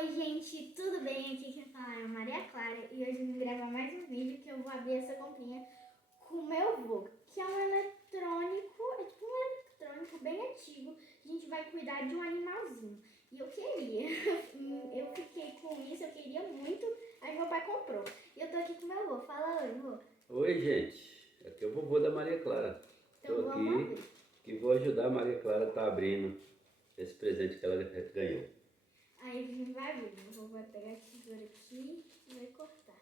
Oi gente, tudo bem? Aqui quem fala é a Maria Clara e hoje eu vim gravar mais um vídeo que eu vou abrir essa comprinha com o meu avô, que é um eletrônico, bem antigo. A gente vai cuidar de um animalzinho. E eu queria, eu fiquei com isso, eu queria muito, aí meu pai comprou. E eu tô aqui com o meu avô, fala oi, vô. Oi gente, aqui é o vovô da Maria Clara. Então Estou vamos abrir. aqui e vou ajudar a Maria Clara a estar abrindo esse presente que ela ganhou. Aí a gente vai abrir, o vovô vai pegar a tesoura aqui e vai cortar.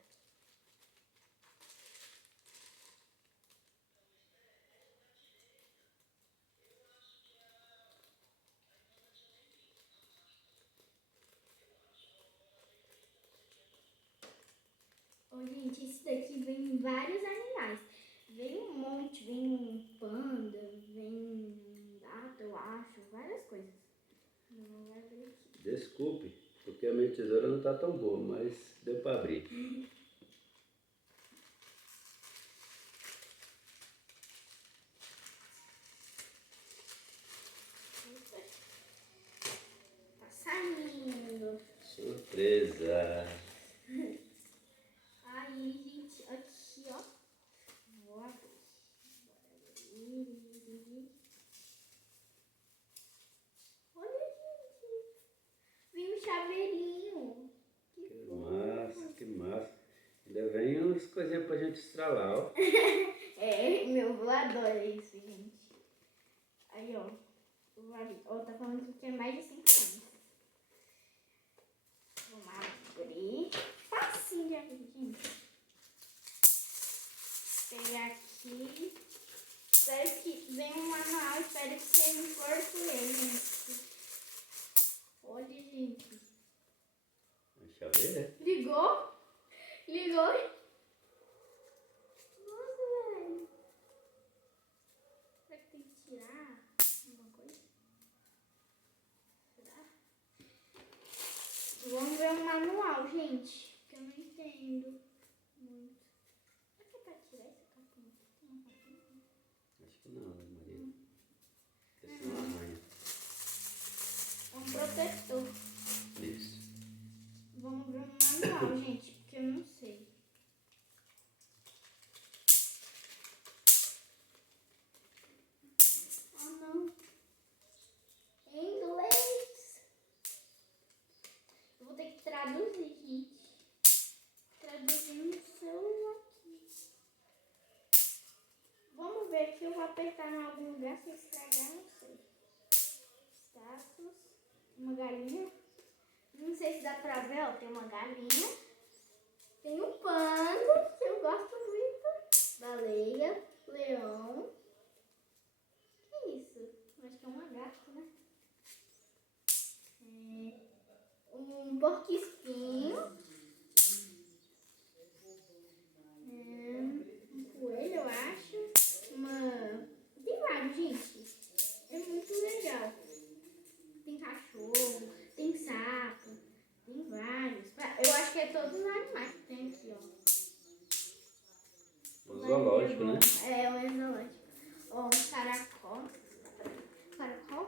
Ô, gente, isso daqui vem vários animais. Vem um monte, vem um panda, vem um gato, eu acho, várias coisas. Vamos abrir aqui. Desculpe, porque a minha tesoura não está tão boa, mas deu para abrir. Tá saindo. Surpresa! Aí, gente, aqui, ó. Vou abrir. Olha, gente. Vem um chaveirinho. Que Massa, que massa! Ainda vem umas coisinhas pra gente estralar, ó. É, meu avô adora isso, gente. Aí, ó. Vou abrir. Ó, tá falando que tinha mais de 5 anos. Vamos abrir. Facinho de abrir, gente. Vou pegar aqui. Espero que venha um manual. Espero que seja em português, gente. Olha, gente. Uma chaveira? Ligou? Ligou? Nossa, velho. Será que tem que tirar alguma coisa? Será? Vamos ver o manual, gente. Que eu não entendo muito. Será que é pra tirar esse capim? Acho que não, né, Maria? Esse não arranha. É um protetor. Isso. Vamos ver o manual, gente, porque eu não sei. Oh, não. Em inglês. Eu vou ter que traduzir, gente. Traduzir no celular aqui. Vamos ver que eu vou apertar em algum lugar se estragar, não sei. Status. Uma galinha. Não sei se dá pra ver, ó. Tem uma galinha. Tem um panda, que eu gosto muito. Baleia. Leão. Que isso? Acho que é uma gata, né? Um porco-espinho. Um coelho, eu acho. Tem vários, gente. É muito legal. Tem cachorro, tem sapo, tem vários. Eu acho que é todos os animais que tem aqui, ó. Um zoológico, né? É, um zoológico. Ó, um caracol. Caracol?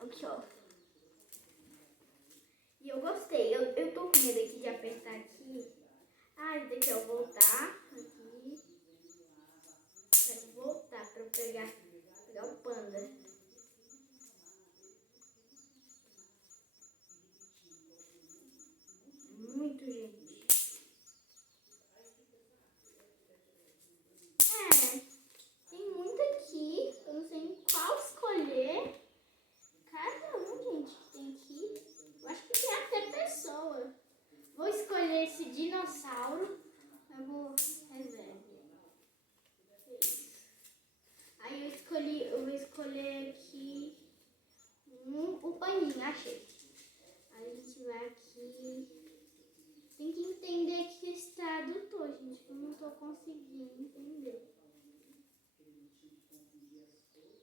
Aqui, ó. E eu gostei. Eu tô com medo aqui de apertar aqui. Ah, esse daqui, ó, voltar. Aqui. Quero voltar pra eu pegar o panda. Muito, gente. Tem muito aqui. Eu não sei qual escolher. Cada um, gente, que tem aqui. Eu acho que tem até pessoa. Vou escolher esse dinossauro. Eu vou reserva. Aí eu vou escolher aqui o paninho, achei. Aí a gente vai aqui. Tem que entender que esse tradutor, gente, que eu não tô conseguindo entender.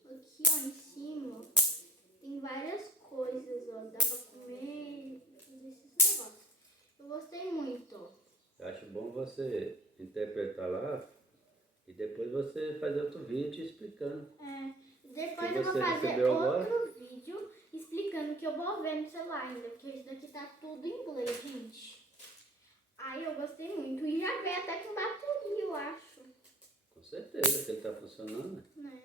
Aqui, ó, em cima, tem várias coisas, ó. Dá pra comer, fazer esses negócios. Eu gostei muito. Eu acho bom você interpretar lá e depois você fazer outro vídeo explicando. Depois Que eu vou você fazer recebeu outro agora? vídeo explicando que eu vou ver no celular ainda, porque isso daqui tá tudo em inglês. eu gostei muito. E já veio até com bateria, eu acho. Com certeza que ele tá funcionando. Né?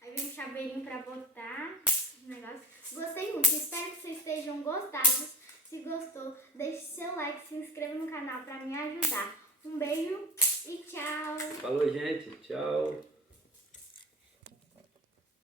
Aí vem um chaveirinho pra botar. Negócio. Gostei muito. Espero que vocês estejam gostados. Se gostou, deixe seu like, se inscreva no canal pra me ajudar. Um beijo e tchau. Falou, gente. Tchau.